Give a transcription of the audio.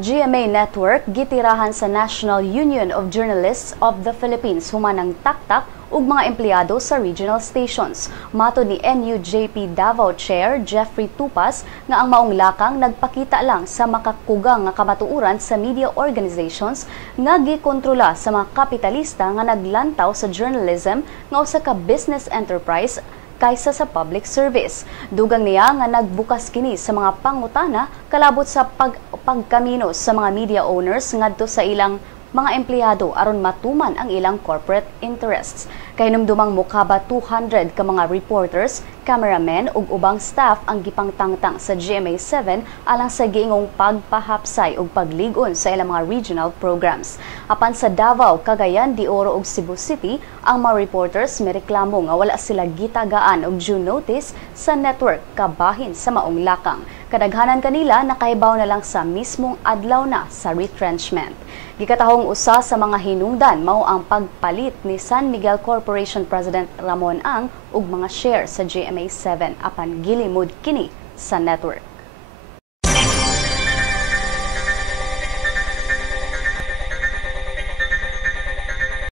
GMA Network gitirahan sa National Union of Journalists of the Philippines humanang taktak ug mga empleyado sa regional stations. Matod ni NUJP Davao Chair Jeffrey Tupas nga ang maong lakang nagpakita lang sa makakugang nga kamatuoran sa media organizations nga gikontrola sa mga kapitalista nga naglantaw sa journalism nga usa ka business enterprise kaysa sa public service. Dugang niya nga nagbukas kini sa mga pangutana kalabot sa pagkamino sa mga media owners ngadto sa ilang mga empleyado aron matuman ang ilang corporate interests. Kay numdumang mukaba 200 ka mga reporters, cameramen ug ubang staff ang gipangtangtang sa GMA7 alang sa giingong pagpahapsay ug pagligon sa ilang mga regional programs. Apan sa Davao, Cagayan de Oro ug Cebu City, ang mga reporters mireklamo nga wala sila gitagaan og due notice sa network kabahin sa maong lakang. Kadaghanan kanila nakahibaw na lang sa mismong adlaw na sa retrenchment. Gikatahong usa sa mga hinungdan mao ang pagpalit ni San Miguel Corporation President Ramon Ang ug mga share sa GMA7 apan gilimod kini sa network.